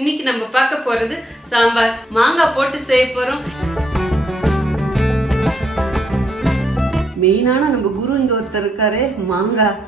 இன்னைக்கு நம்ம பார்க்க போறது சாம்பார். மாங்காய் போட்டு செய்ய போறோம். மெயினான நம்ம குரு இங்க ஒருத்தர் இருக்காரு, மாங்காய்.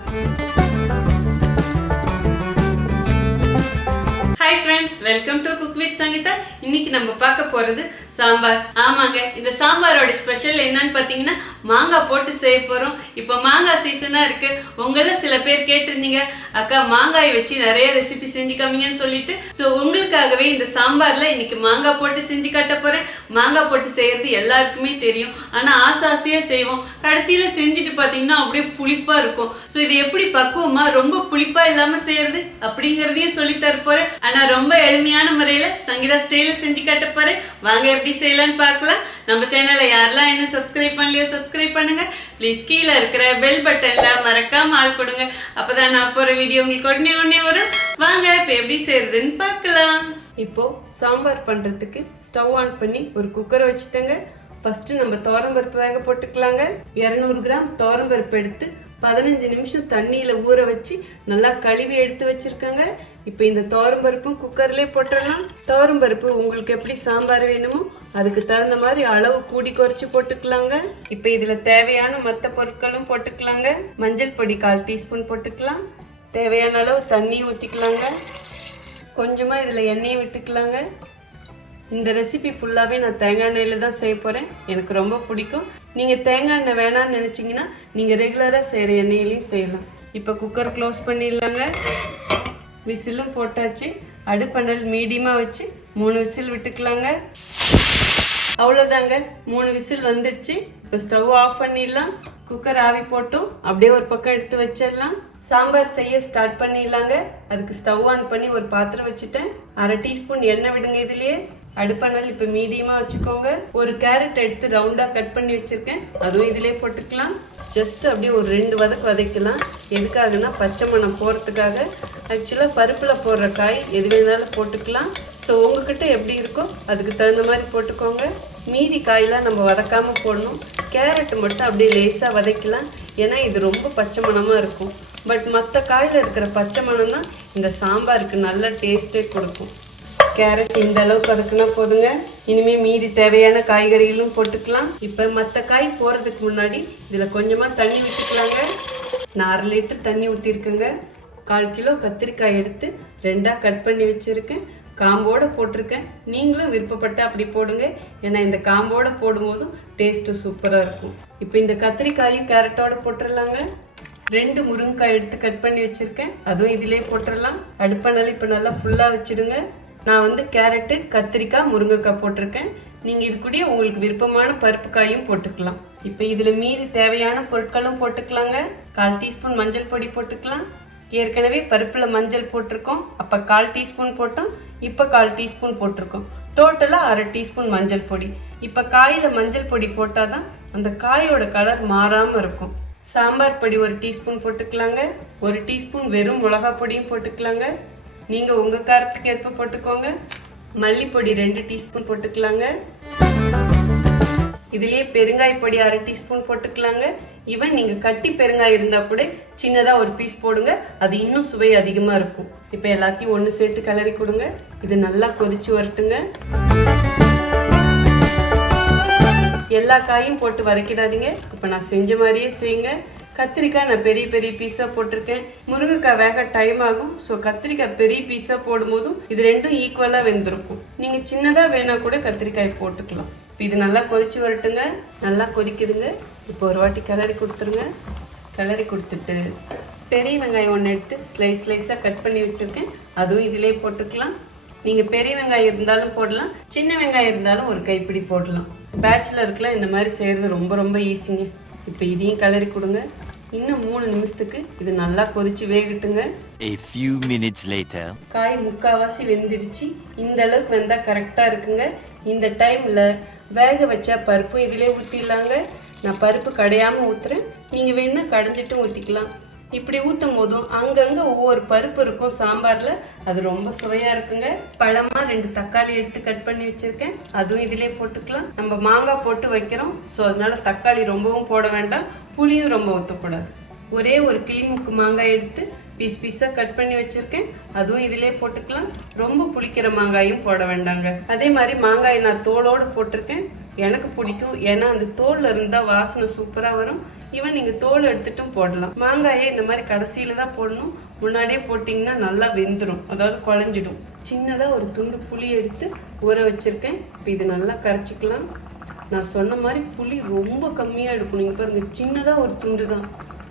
Hi friends, welcome to cook with Sangeetha. இன்னைக்கு நம்ம பார்க்க போறது சாம்பார். ஆமாங்க, இந்த சாம்பாரோட ஸ்பெஷல் என்னன்னு பார்த்தீங்கன்னா மாங்காய் போட்டு செய்ய போகிறோம். இப்போ மாங்காய் சீசனாக இருக்குது. உங்களில் சில பேர் கேட்டிருந்தீங்க, அக்கா மாங்காய் வச்சு நிறைய ரெசிபி செஞ்சு காமிங்கன்னு சொல்லிட்டு. ஸோ உங்களுக்காகவே இந்த சாம்பாரில் இன்னைக்கு மாங்காய் போட்டு செஞ்சு காட்ட போகிறேன். மாங்காய் போட்டு செய்கிறது எல்லாருக்குமே தெரியும், ஆனால் ஆசையாக செய்வோம். கடைசியில் செஞ்சுட்டு பார்த்தீங்கன்னா அப்படியே புளிப்பாக இருக்கும். ஸோ இது எப்படி பக்குவமாக ரொம்ப புளிப்பாக இல்லாமல் செய்கிறது அப்படிங்கிறதையும் சொல்லித்தர போகிறேன். ஆனால் ரொம்ப எளிமையான முறையில் சங்கீதா ஸ்டைலில் செஞ்சு காட்ட போகிறேன். வாங்க எப்படி செய்யலான்னு பார்க்கலாம். நம்ம சேனலை யாரெல்லாம் என்ன சப்ஸ்கிரைப் பண்ணலையோ சப்ஸ்கிரைப் பண்ணுங்க. ப்ளீஸ் கீழே இருக்கிற பெல் பட்டன்ல மறக்காம ஆள் கொடுங்க. அப்பதான் நான் போற வீடியோ உங்களுக்கு உடனே வரும். வாங்க இப்போ எப்படி செய்யறதுன்னு பார்க்கலாம். இப்போ சாம்பார் பண்றதுக்கு ஸ்டவ் ஆன் பண்ணி ஒரு குக்கரை வச்சுட்டேங்க. ஃபர்ஸ்ட் நம்ம துவரம்பருப்பு வேக போட்டுக்கலாங்க. 200 கிராம் துவரம்பருப்பு எடுத்து 15 நிமிஷம் தண்ணியில ஊற வச்சு நல்லா கழுவி எடுத்து வச்சிருக்காங்க. இப்போ இந்த துவரம்பருப்பும் குக்கர்லேயே போட்டுடலாம். துவரம்பருப்பு உங்களுக்கு எப்படி சாம்பார் வேணுமோ அதுக்கு தகுந்த மாதிரி அளவு கூடி குறைச்சி போட்டுக்கலாங்க. இப்போ இதில் தேவையான மற்ற பொருட்களும் போட்டுக்கலாங்க. மஞ்சள் பொடி 1/4 டீஸ்பூன் போட்டுக்கலாம். தேவையான அளவு தண்ணி ஊற்றிக்கலாங்க. கொஞ்சமாக இதில் எண்ணெயை விட்டுக்கலாங்க. இந்த ரெசிபி ஃபுல்லாகவே நான் தேங்காய் எண்ணெயில் தான் செய்ய போகிறேன். எனக்கு ரொம்ப பிடிக்கும். நீங்கள் தேங்காய் எண்ணெய் வேணான்னு நினச்சிங்கன்னா நீங்கள் ரெகுலராக செய்கிற எண்ணெயிலையும் செய்யலாம். இப்போ குக்கர் க்ளோஸ் பண்ணிடலாங்க. விசிலும் போட்டாச்சு. அடுப்பணல் மீடியமாக வச்சு 3 விசில் விட்டுக்கலாங்க. அவ்வளோதாங்க, 3 விசில் வந்துடுச்சு. இப்போ ஸ்டவ் ஆஃப் பண்ணிடலாம். குக்கர் ஆவி போட்டும் அப்படியே ஒரு பக்கம் எடுத்து வச்சிடலாம். சாம்பார் செய்ய ஸ்டார்ட் பண்ணிடலாங்க. அதுக்கு ஸ்டவ் ஆன் பண்ணி ஒரு பாத்திரம் வச்சுட்டேன். 1/2 டீஸ்பூன் எண்ணெய் விடுங்க. இதுலேயே அடுப்பணல் இப்போ மீடியமாக வச்சுக்கோங்க. ஒரு கேரட் எடுத்து ரவுண்டாக கட் பண்ணி வச்சுருக்கேன், அதுவும் இதிலே போட்டுக்கலாம். ஜஸ்ட் அப்படியே ஒரு 2 வதக்கு வதக்கலாம். எதுக்காகனா பச்சை மணம் போகிறதுக்காக. ஆக்சுவலாக பருப்பில் போடுற காய் எது வேணாலும் போட்டுக்கலாம். ஸோ உங்ககிட்ட எப்படி இருக்கோ அதுக்கு தகுந்த மாதிரி போட்டுக்கோங்க. மீதி காயெலாம் நம்ம வதக்காமல் போடணும். கேரட் மட்டும் அப்படியே லேசாக வதக்கலாம், ஏன்னா இது ரொம்ப பச்சை மணமாக இருக்கும். பட் மற்ற காயில் இருக்கிற பச்சை மணம் தான் இந்த சாம்பாருக்கு நல்ல டேஸ்ட்டே கொடுக்கும். கேரட் இந்த அளவுக்கு வதக்குனா போதுங்க. இனிமேல் மீதி தேவையான காய்கறிகளும் போட்டுக்கலாம். இப்போ மற்ற காய் போகிறதுக்கு முன்னாடி இதில் கொஞ்சமாக தண்ணி ஊற்றிக்கலாங்க. நான் 1/2 லிட்டர் தண்ணி ஊற்றிருக்கேங்க. 1/4 கிலோ கத்திரிக்காய் எடுத்து 2ஆக கட் பண்ணி வச்சுருக்கேன். காம்போடு போட்டிருக்கேன். நீங்களும் விருப்பப்பட்டு அப்படி போடுங்க, ஏன்னா இந்த காம்போடு போடும்போதும் டேஸ்ட்டு சூப்பராக இருக்கும். இப்போ இந்த கத்திரிக்காயும் கேரட்டோடு போட்டுடலாங்க. 2 முருங்காய் எடுத்து கட் பண்ணி வச்சுருக்கேன், அதுவும் இதிலே போட்டுடலாம். அடுப்பனால இப்போ நல்லா ஃபுல்லாக வச்சுடுங்க. நான் வந்து கேரட்டு, கத்திரிக்காய், முருங்கைக்காய் போட்டிருக்கேன். நீங்கள் இது கூட உங்களுக்கு விருப்பமான பருப்பு காயும் போட்டுக்கலாம். இப்போ இதில் மீதி தேவையான பொருட்களும் போட்டுக்கலாங்க. 1/4 டீஸ்பூன் மஞ்சள் பொடி போட்டுக்கலாம். ஏற்கனவே பருப்பில் மஞ்சள் போட்டிருக்கோம், அப்போ 1/4 டீஸ்பூன் போட்டோம். இப்போ 1/4 டீஸ்பூன் போட்டிருக்கோம். டோட்டலாக 1/2 டீஸ்பூன் மஞ்சள் பொடி. இப்போ காயில் மஞ்சள் பொடி போட்டால் தான் அந்த காயோட கலர் மாறாமல் இருக்கும். சாம்பார் பொடி 1 டீஸ்பூன் போட்டுக்கலாங்க. 1 டீஸ்பூன் வெறும் மிளகா பொடியும் போட்டுக்கலாங்க. நீங்கள் உங்கள் காரத்துக்கு ஏற்ப போட்டுக்கோங்க. மல்லிப்பொடி 2 டீஸ்பூன் போட்டுக்கலாங்க. இதுலேயே பெருங்காய பொடி 1/2 டீஸ்பூன் போட்டுக்கலாங்க. ஈவன் நீங்கள் கட்டி பெருங்காயம் இருந்தால் கூட சின்னதாக ஒரு பீஸ் போடுங்க, அது இன்னும் சுவை அதிகமாக இருக்கும். இப்போ எல்லாத்தையும் ஒன்று சேர்த்து கிளறி கொடுங்க. இது நல்லா கொதிச்சு வரட்டுங்க. எல்லா காயும் போட்டு வதக்கிடாதீங்க. இப்போ நான் செஞ்ச மாதிரியே செய்யுங்க. கத்திரிக்காய் நான் பெரிய பெரிய பீஸாக போட்டிருக்கேன். முருங்கைக்காய் வேக டைம் ஆகும். ஸோ கத்திரிக்காய் பெரிய பீஸாக போடும்போதும் இது ரெண்டும் ஈக்குவலாக வெந்திருக்கும். நீங்கள் சின்னதாக வேணால் கூட கத்திரிக்காய் போட்டுக்கலாம். இப்போ இது நல்லா கொதிச்சு வரட்டுங்க. நல்லா கொதிக்குதுங்க. இப்போ ஒரு வாட்டி கிளறி கொடுத்துருங்க. கிளறி கொடுத்துட்டு பெரிய வெங்காயம் 1 எடுத்து ஸ்லைஸாக கட் பண்ணி வச்சுருக்கேன், அதுவும் இதிலே போட்டுக்கலாம். நீங்கள் பெரிய வெங்காயம் இருந்தாலும் போடலாம், சின்ன வெங்காயம் இருந்தாலும் ஒரு கைப்பிடி போடலாம். பேச்சுலருக்குலாம் இந்த மாதிரி செய்கிறது ரொம்ப ஈஸிங்க. இப்போ இதையும் கிளறி கொடுங்க. இன்னும் 3 நிமிஷத்துக்கு இது நல்லா கொதிச்சு வேகட்டுங்க. A few minutes later. காய் முக்காவாசி வெந்துடுச்சு. இந்த அளவுக்கு வெந்தால் கரெக்டாக இருக்குங்க. இந்த டைமில் வேக வச்ச பருப்பு இதிலே ஊற்றிடலாங்க. நான் பருப்பு கடையாமல் ஊற்றுறேன், நீங்கள் வேணுன்னா கடைஞ்சிட்டும் ஊற்றிக்கலாம். இப்படி ஊற்றும் போதும் அங்கங்கே ஒவ்வொரு பருப்பு இருக்கும் சாம்பாரில், அது ரொம்ப சுவையாக இருக்குங்க. பழமாக 2 தக்காளி எடுத்து கட் பண்ணி வச்சுருக்கேன், அதுவும் இதிலே போட்டுக்கலாம். நம்ம மாங்காய் போட்டு வைக்கிறோம், ஸோ அதனால தக்காளி ரொம்பவும் போட வேண்டாம், புளியும் ரொம்ப ஊற்றக்கூடாது. ஒரே ஒரு கிளிமுக்கு மாங்காய் எடுத்து பீஸ் பீஸாக கட் பண்ணி வச்சுருக்கேன், அதுவும் இதிலே போட்டுக்கலாம். ரொம்ப புளிக்கிற மாங்காயும் போட வேண்டாங்க. அதே மாதிரி மாங்காய் நான் தோலோடு போட்டிருக்கேன், எனக்கு பிடிக்கும். ஏன்னா அந்த தோலில் இருந்தால் வாசனை சூப்பராக வரும். ஈவன் நீங்கள் தோல் எடுத்துட்டும் போடலாம். மாங்காயை இந்த மாதிரி கடைசியில் தான் போடணும், முன்னாடியே போட்டிங்கன்னா நல்லா வெந்துடும், அதாவது குழஞ்சிடும். சின்னதாக ஒரு துண்டு புளி எடுத்து ஊற வச்சுருக்கேன். இப்போ இது நல்லா கரைச்சிக்கலாம். நான் சொன்ன மாதிரி புளி ரொம்ப கம்மியாக எடுக்கணும். இப்போ பாருங்க, சின்னதாக ஒரு துண்டு தான்.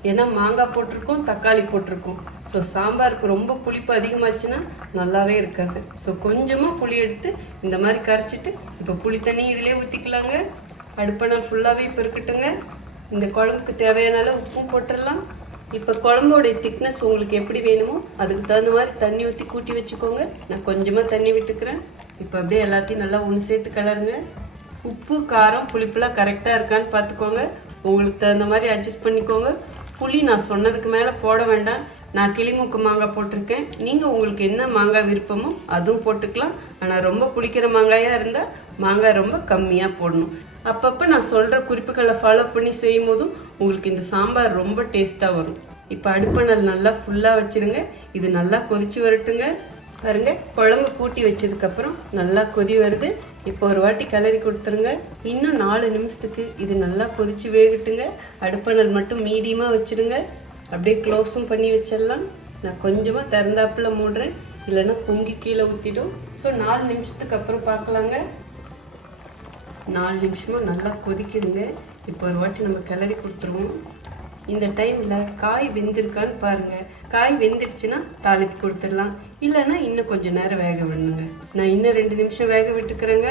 ஏன்னா மாங்காய் போட்டிருக்கோம், தக்காளி போட்டிருக்கோம். ஸோ சாம்பாருக்கு ரொம்ப புளிப்பு அதிகமாச்சுன்னா நல்லாவே இருக்காது. ஸோ கொஞ்சமாக புளி எடுத்து இந்த மாதிரி கரைச்சிட்டு இப்போ புளி தண்ணி இதிலே ஊற்றிக்கலாங்க. அடுப்பை ஃபுல்லாகவே இப்போ இருக்கட்டுங்க. இந்த குழம்புக்கு தேவையான அளவு உப்பும் போட்டுடலாம். இப்போ குழம்போடைய திக்னஸ் உங்களுக்கு எப்படி வேணுமோ அதுக்கு தகுந்த மாதிரி தண்ணி ஊற்றி கூட்டி வச்சுக்கோங்க. நான் கொஞ்சமாக தண்ணி விட்டுக்கிறேன். இப்போ அப்படியே எல்லாத்தையும் நல்லா ஒன்று சேர்த்து கலருங்க. உப்பு காரம் புளிப்புலாம் கரெக்டாக இருக்கான்னு பார்த்துக்கோங்க. உங்களுக்கு தகுந்த மாதிரி அட்ஜஸ்ட் பண்ணிக்கோங்க. புளி நான் சொன்னதுக்கு மேலே போட வேண்டாம். நான் கிளிமூக்கு மாங்காய் போட்டிருக்கேன். நீங்கள் உங்களுக்கு என்ன மாங்காய் விருப்பமோ அதுவும் போட்டுக்கலாம். ஆனால் ரொம்ப புளிக்கிற மாங்காயாக இருந்தால் மாங்காய் ரொம்ப கம்மியாக போடணும். அப்பப்போ நான் சொல்கிற குறிப்புகளை ஃபாலோ பண்ணி செய்யும் போதும் உங்களுக்கு இந்த சாம்பார் ரொம்ப டேஸ்ட்டாக வரும். இப்போ அடுப்பணல் நல்லா ஃபுல்லாக வச்சுருங்க. இது நல்லா கொதிச்சு வரட்டுங்க. பாருங்க, குழம்பு கூட்டி வச்சதுக்கப்புறம் நல்லா கொதி வருது. இப்போ ஒரு வாட்டி கிளறி கொடுத்துருங்க. இன்னும் 4 நிமிஷத்துக்கு இது நல்லா கொதிச்சு வேகட்டுங்க. அடுப்பணல் மட்டும் மீடியமாக வச்சுடுங்க. அப்படியே க்ளோஸும் பண்ணி வச்சிடலாம். நான் கொஞ்சமாக திறந்தாப்பில் மூடுறேன், இல்லைன்னா பொங்கி கீழே ஊற்றிடும். ஸோ 4 நிமிஷத்துக்கு அப்புறம் பார்க்கலாங்க. 4 நிமிஷமும் நல்லா கொதிக்குதுங்க. இப்போ ஒரு வாட்டி நம்ம கிளறி கொடுத்துருவோம். இந்த டைமில் காய் வெந்திருக்கான்னு பாருங்கள். காய் வெந்துடுச்சுன்னா தாளிப்பு கொடுத்துடலாம், இல்லைன்னா இன்னும் கொஞ்சம் நேரம் வேக விடணுங்க. நான் இன்னும் 2 நிமிஷம் வேக விட்டுக்கிறேங்க.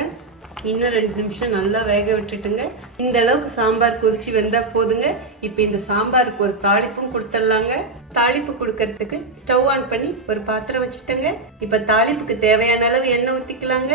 இன்னும் 2 நிமிஷம் நல்லா வேக விட்டுட்டுங்க. இந்த அளவுக்கு சாம்பார் கொதிச்சு வெந்தால் போதுங்க. இப்போ இந்த சாம்பாருக்கு ஒரு தாளிப்பும் கொடுத்துடலாங்க. தாளிப்பு கொடுக்கறதுக்கு ஸ்டவ் ஆன் பண்ணி ஒரு பாத்திரம் வச்சுட்டேங்க. இப்போ தாளிப்புக்கு தேவையான அளவு எண்ணெய் ஊற்றிக்கலாங்க.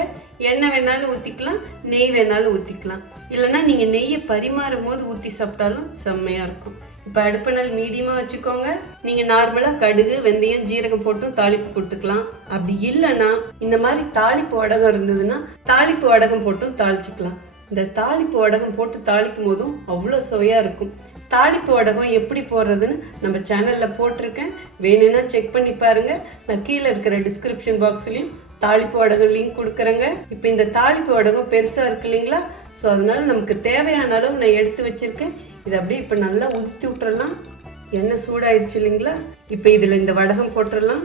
எண்ணெய் வேணாலும் ஊற்றிக்கலாம், நெய் வேணாலும் ஊற்றிக்கலாம். இல்லைன்னா நீங்கள் நெய்யை பரிமாறும் போது ஊற்றி சாப்பிட்டாலும் செம்மையாக இருக்கும். இப்போ அடுப்பணல் மீடியமாக வச்சுக்கோங்க. நீங்கள் நார்மலாக கடுகு வெந்தயம் ஜீரகம் போட்டும் தாளிப்பு கொடுத்துக்கலாம். அப்படி இல்லைன்னா இந்த மாதிரி தாளிப்பு வடகம் இருந்ததுன்னா தாளிப்பு வடகம் போட்டும் தாளிச்சிக்கலாம். இந்த தாளிப்பு வடகம் போட்டு தாளிக்கும் போதும் அவ்வளோ சுவையாக இருக்கும். தாளிப்பு வடகம் எப்படி போடுறதுன்னு நம்ம சேனலில் போட்டிருக்கேன், வேணும்னா செக் பண்ணி பாருங்கள். நான் கீழே இருக்கிற டிஸ்கிரிப்ஷன் பாக்ஸ்லேயும் தாளிப்பு வடகம் லிங்க் கொடுக்குறேங்க. இப்போ இந்த தாளிப்பு வடகம் பெருசாக இருக்கு இல்லைங்களா, ஸோ அதனால நமக்கு தேவையான அளவு நான் எடுத்து வச்சுருக்கேன். இதை அப்படியே இப்போ நல்லா ஊற்றி விட்டுறலாம். எண்ணெய் சூடாயிடுச்சு இல்லைங்களா, இப்போ இதில் இந்த வடகம் போட்டுடலாம்.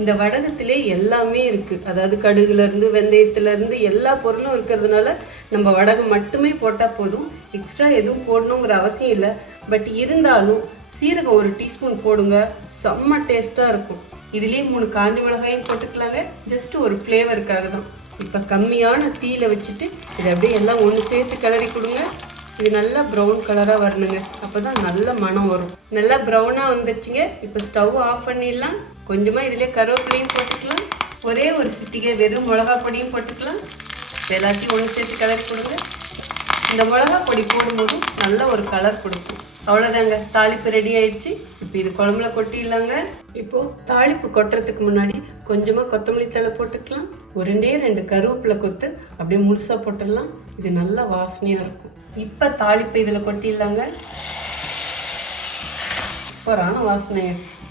இந்த வடகத்திலே எல்லாமே இருக்குது, அதாவது கடுகுலேருந்து வெந்தயத்துலேருந்து எல்லா பொருளும் இருக்கிறதுனால நம்ம வடகம் மட்டுமே போட்டால் போதும். எக்ஸ்ட்ரா எதுவும் போடணுங்கிற அவசியம் இல்லை. பட் இருந்தாலும் சீரகம் ஒரு டீஸ்பூன் போடுங்க, செம்ம டேஸ்ட்டாக இருக்கும். இதுலேயே 3 காஞ்ச மிளகாயும் போட்டுக்கலாங்க, ஜஸ்ட் ஒரு ஃப்ளேவருக்காக தான். இப்போ கம்மியான தீயில வச்சுட்டு இதை அப்படியே எல்லாம் ஒன்று சேர்த்து கிளறி கொடுங்க. இது நல்லா ப்ரௌன் கலராக வரணுங்க, அப்போ தான் நல்ல மனம் வரும். நல்லா ப்ரௌனாக வந்துடுச்சுங்க. இப்போ ஸ்டவ் ஆஃப் பண்ணிடலாம். கொஞ்சமாக இதிலே கருவேப்பிலையும் போட்டுக்கலாம். ஒரே ஒரு சிட்டிகை வெறும் மிளகா பொடியும் போட்டுக்கலாம். எல்லாத்தையும் ஒன்று சேர்த்து கிளறி கொடுங்க. இந்த மிளகா பொடி போடும்போது நல்ல ஒரு கலர் கொடுக்கும். அவ்வளோதாங்க, தாளிப்பு ரெடி ஆயிடுச்சு. இப்போ இது குழம்புல கொட்டிடலாங்க. இப்போது தாளிப்பு கொட்டுறதுக்கு முன்னாடி கொஞ்சமாக கொத்தமல்லி தழை போட்டுக்கலாம். 2 கருவேப்பிலை கொத்து அப்படியே முழுசாக போட்டுடலாம். இது நல்ல வாசனையாக இருக்கும். இப்போ தாளிப்பு இதில் கொட்டிடலாங்க. சூப்பரான வாசனை.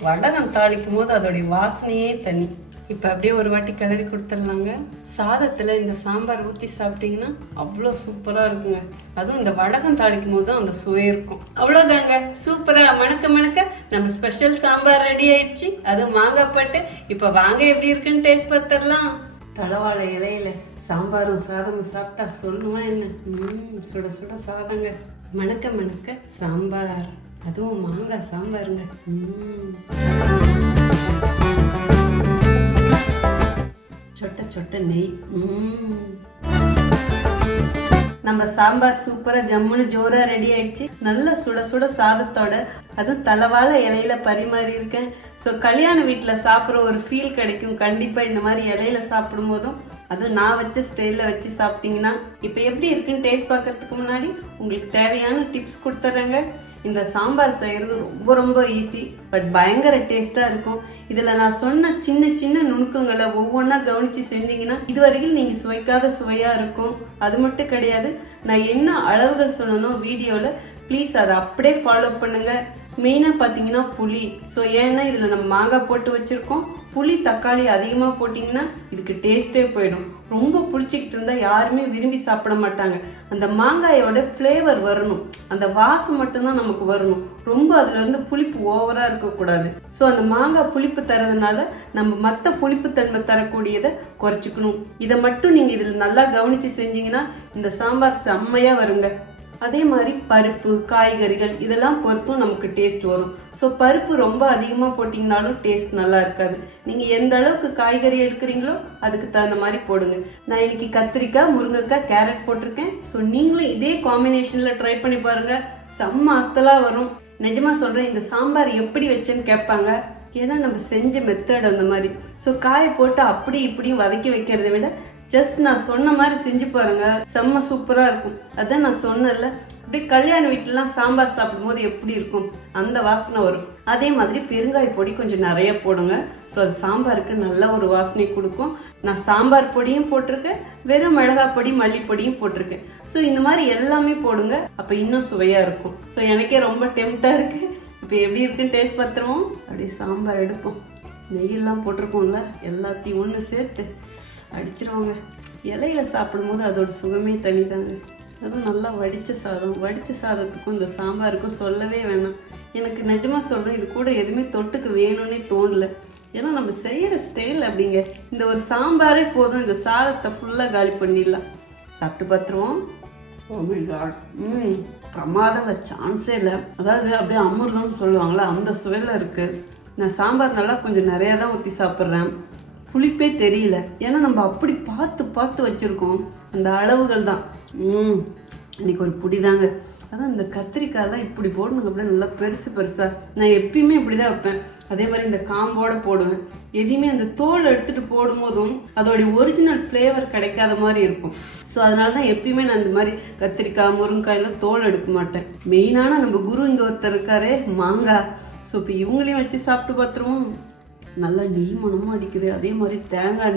வடகம் தாளிக்கும் போது அதோடைய வாசனையே தனி. இப்போ அப்படியே ஒரு வாட்டி கிளறி கொடுத்துடலாங்க. சாதத்தில் இந்த சாம்பார் ஊற்றி சாப்பிட்டீங்கன்னா அவ்வளோ சூப்பராக இருக்குங்க. அதுவும் இந்த வடகம் தாளிக்கும் போது தான் அந்த சுவை இருக்கும். அவ்வளோதாங்க, சூப்பராக மணக்க மணக்க நம்ம ஸ்பெஷல் சாம்பார் ரெடி ஆயிடுச்சு. அதுவும் மாங்காய் போட்டு. இப்போ வாங்க எப்படி இருக்குன்னு டேஸ்ட் பார்த்துடலாம். தலவாழை இலையில சாம்பாரும் சாதமும் சாப்பிட்டா சொல்லணுமா என்ன? சுட சுட சாதங்க, மணக்க மணக்க சாம்பார், அதுவும் மாங்காய் சாம்பாருங்க. சொட்ட சொட்ட நெய். நம்ம சாம்பார் சூப்பராக ஜம்முன்னு ஜோராக ரெடி ஆயிடுச்சு. நல்லா சுட சுட சாதத்தோட அதுவும் தலவாழை இலையில பரிமாறி இருக்கேன். ஸோ கல்யாண வீட்டில் சாப்பிட்ற ஒரு ஃபீல் கிடைக்கும் கண்டிப்பாக இந்த மாதிரி இலையில சாப்பிடும் போதும். அதுவும் நான் வச்ச ஸ்டைலில் வச்சு சாப்பிட்டீங்கன்னா. இப்போ எப்படி இருக்குன்னு டேஸ்ட் பார்க்கறதுக்கு முன்னாடி உங்களுக்கு தேவையான டிப்ஸ் கொடுத்துட்றேங்க. இந்த சாம்பார் செய்கிறது ரொம்ப ரொம்ப ஈஸி, பட் பயங்கர டேஸ்ட்டாக இருக்கும். இதில் நான் சொன்ன சின்ன சின்ன நுணுக்கங்களை ஒவ்வொன்றா கவனித்து செஞ்சீங்கன்னா இதுவரைக்கும் நீங்கள் சுவைக்காத சுவையாக இருக்கும். அது மட்டும் கிடையாது, நான் என்ன அளவுகள் சொல்லணும் வீடியோவில் ப்ளீஸ் அதை அப்படியே ஃபாலோ பண்ணுங்கள். மெயினாக பார்த்தீங்கன்னா புளி. ஸோ ஏன்னா இதில் நம்ம மாங்காய் போட்டு வச்சுருக்கோம். புளி தக்காளி அதிகமாக போட்டிங்கன்னா இதுக்கு டேஸ்ட்டே போயிடும். ரொம்ப புளிச்சிக்கிட்டு இருந்தால் யாருமே விரும்பி சாப்பிட மாட்டாங்க. அந்த மாங்காயோட ஃப்ளேவர் வரணும், அந்த வாசம் மட்டும்தான் நமக்கு வரணும். ரொம்ப அதில் வந்து புளிப்பு ஓவராக இருக்கக்கூடாது. ஸோ அந்த மாங்காய் புளிப்பு தரதுனால நம்ம மற்ற புளிப்புத்தன்மை தரக்கூடியதை குறைச்சிக்கணும். இதை மட்டும் நீங்கள் இதில் நல்லா கவனித்து செஞ்சீங்கன்னா இந்த சாம்பார் செம்மையாக வருங்க. அதே மாதிரி பருப்பு காய்கறிகள் இதெல்லாம் பொறுத்தும் நமக்கு டேஸ்ட் வரும். ஸோ பருப்பு ரொம்ப அதிகமாக போட்டிங்கனாலும் டேஸ்ட் நல்லா இருக்காது. நீங்கள் எந்த அளவுக்கு காய்கறி எடுக்கிறீங்களோ அதுக்கு தகுந்த மாதிரி போடுங்க. நான் இன்னைக்கு கத்திரிக்காய் முருங்கைக்காய் கேரட் போட்டிருக்கேன். ஸோ நீங்களும் இதே காம்பினேஷனில் ட்ரை பண்ணி பாருங்கள், செம்ம அஸ்தலாக வரும். நிஜமாக சொல்கிறேன், இந்த சாம்பார் எப்படி வச்சேன்னு கேட்பாங்க. ஏன்னா நம்ம செஞ்ச மெத்தட் அந்த மாதிரி. ஸோ காயை போட்டு அப்படி இப்படியும் வதக்கி வைக்கிறத விட ஜஸ்ட் நான் சொன்ன மாதிரி செஞ்சு பாருங்க, செம்ம சூப்பராக இருக்கும். அதான் நான் சொன்னேன்ல, அப்படியே கல்யாண வீட்டிலலாம் சாம்பார் சாப்பிடும்போது எப்படி இருக்கும் அந்த வாசனை வரும். அதே மாதிரி பெருங்காய பொடி கொஞ்சம் நிறைய போடுங்க. ஸோ அது சாம்பாருக்கு நல்ல ஒரு வாசனை கொடுக்கும். நான் சாம்பார் பொடியும் போட்டிருக்கேன், வெறும் மிளகாய் பொடி மல்லிப்பொடியும் போட்டிருக்கேன். ஸோ இந்த மாதிரி எல்லாமே போடுங்க, அப்போ இன்னும் சுவையாக இருக்கும். ஸோ எனக்கே ரொம்ப டெம்ப்டாக இருக்குது. இப்போ எப்படி இருக்குன்னு டேஸ்ட் பார்த்துருவோம். அப்படியே சாம்பார் எடுப்போம், நெய்யெல்லாம் போட்டிருக்கோம்ல, எல்லாத்தையும் ஒன்று சேர்த்து அடிச்சிருவாங்க. இலையில சாப்பிடும்போது அதோட சுகமே தனிதாங்க. அதுவும் நல்லா வடித்த சாதம், வடித்த சாதத்துக்கும் இந்த சாம்பாருக்கும் சொல்லவே வேணாம். எனக்கு நிஜமாக சொல்கிறேன், இது கூட எதுவுமே தொட்டுக்கு வேணும்னே தோணலை. ஏன்னா நம்ம செய்கிற ஸ்டைல் அப்படிங்க. இந்த ஒரு சாம்பாரே போதும், இந்த சாதத்தை ஃபுல்லாக காலி பண்ணிடலாம். சாப்பிட்டு பார்த்துருவோம். ஓ மை காட், பிரமாதங்க, சான்ஸே இல்லை. அதாவது அப்படியே அமிர்தம்னு சொல்லுவாங்களா, அந்த சுவையில் இருக்குது. நான் சாம்பார் நல்லா கொஞ்சம் நிறையா தான் ஊற்றி சாப்பிட்றேன். புளிப்பே தெரியல, ஏன்னா நம்ம அப்படி பார்த்து பார்த்து வச்சுருக்கோம். அந்த அளவுகள் தான். இன்னைக்கு ஒரு புடி தாங்க. அதான் இந்த கத்திரிக்காயெல்லாம் இப்படி போடணுங்க, அப்படியே நல்லா பெருசு பெருசாக. நான் எப்பயுமே இப்படி தான் வைப்பேன். அதே மாதிரி இந்த காம்போடு போடுவேன். எதையுமே அந்த தோல் எடுத்துகிட்டு போடும்போதும் அதோடைய ஒரிஜினல் ஃப்ளேவர் கிடைக்காத மாதிரி இருக்கும். ஸோ அதனால தான் எப்பயுமே நான் இந்த மாதிரி கத்திரிக்காய் முருங்காயெல்லாம் தோல் எடுக்க மாட்டேன். மெயினான நம்ம குரு இங்கே ஒருத்தர் இருக்காரே, மாங்காய். ஸோ இப்போ இவங்களையும் வச்சு சாப்பிட்டு பார்த்துருவோம். நல்லா நெய் மனமும் அடிக்குது. அதே மாதிரி தேங்காய்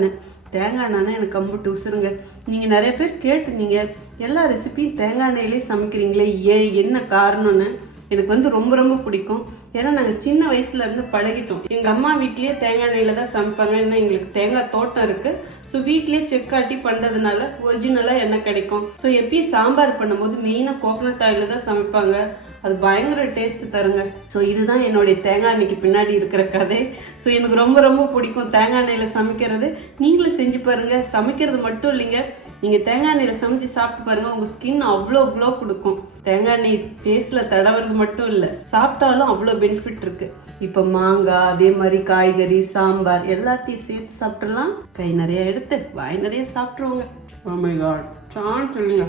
எண்ணெய்னா எனக்கு கம்புட்டு உசுருங்க. நீங்கள் நிறைய பேர் கேட்டுருந்தீங்க, எல்லா ரெசிபியும் தேங்காய் எண்ணெயிலே சமைக்கிறீங்களே, ஏன் என்ன காரணம்னு. எனக்கு வந்து ரொம்ப ரொம்ப பிடிக்கும். ஏன்னா நாங்கள் சின்ன வயசுலேருந்து பழகிட்டோம். எங்கள் அம்மா வீட்லேயே தேங்காய் எண்ணெயில் தான் சமைப்பாங்க. ஏன்னா எங்களுக்கு தேங்காய் தோட்டம் இருக்குது. ஸோ வீட்லேயே செக்காட்டி பண்ணுறதுனால ஒரிஜினலாக எண்ணெய் கிடைக்கும். ஸோ எப்பயும் சாம்பார் பண்ணும்போது மெயினாக கோகனட் ஆயிலில் தான் சமைப்பாங்க. அது பயங்கர டேஸ்ட் தருங்க. ஸோ இதுதான் என்னுடைய தேங்காய் எண்ணெய்க்கு பின்னாடி இருக்கிற கதை. ஸோ எனக்கு ரொம்ப ரொம்ப பிடிக்கும் தேங்காய் எண்ணெயில் சமைக்கிறது. நீங்களும் செஞ்சு பாருங்கள். சமைக்கிறது மட்டும் இல்லைங்க, நீங்கள் தேங்காய் எண்ணெயில் சமைச்சு சாப்பிட்டு பாருங்கள், உங்கள் ஸ்கின் அவ்வளோ க்ளோ கொடுக்கும். தேங்காய் எண்ணெய் ஃபேஸில் தடவுறது மட்டும் இல்லை, சாப்பிட்டாலும் அவ்வளோ பெனிஃபிட் இருக்குது. இப்போ மாங்காய், அதே மாதிரி காய்கறி, சாம்பார் எல்லாத்தையும் சேர்த்து சாப்பிட்றலாம். கை நிறைய எடுத்து வாய் நிறைய சாப்பிட்ருவோங்க. Oh my god, சான்ஸ் இல்லைங்க.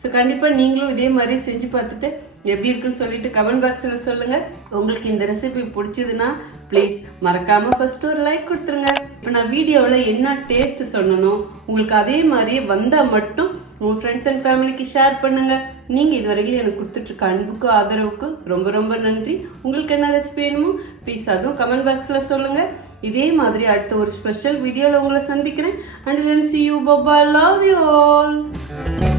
ஸோ கண்டிப்பாக நீங்களும் இதே மாதிரி செஞ்சு பார்த்துட்டு எப்படி இருக்குன்னு சொல்லிட்டு கமெண்ட் பாக்ஸில் சொல்லுங்கள். உங்களுக்கு இந்த ரெசிபி பிடிச்சதுன்னா ப்ளீஸ் மறக்காமல் ஃபஸ்ட்டு ஒரு லைக் கொடுத்துருங்க. இப்போ நான் வீடியோவில் என்ன டேஸ்ட் சொன்னனோ உங்களுக்கு அதே மாதிரியே வந்தால் மட்டும் உங்கள் ஃப்ரெண்ட்ஸ் அண்ட் ஃபேமிலிக்கு ஷேர் பண்ணுங்கள். நீங்கள் இது வரைக்கும் எனக்கு கொடுத்துட்ருக்க அன்புக்கும் ஆதரவுக்கும் ரொம்ப ரொம்ப நன்றி. உங்களுக்கு என்ன ரெசிபி வேணுமோ ப்ளீஸ் அதுவும் கமெண்ட் பாக்ஸில் சொல்லுங்கள். இதே மாதிரி அடுத்த ஒரு ஸ்பெஷல் வீடியோவில் உங்களை சந்திக்கிறேன். And then see you. Bye bye. Love you all.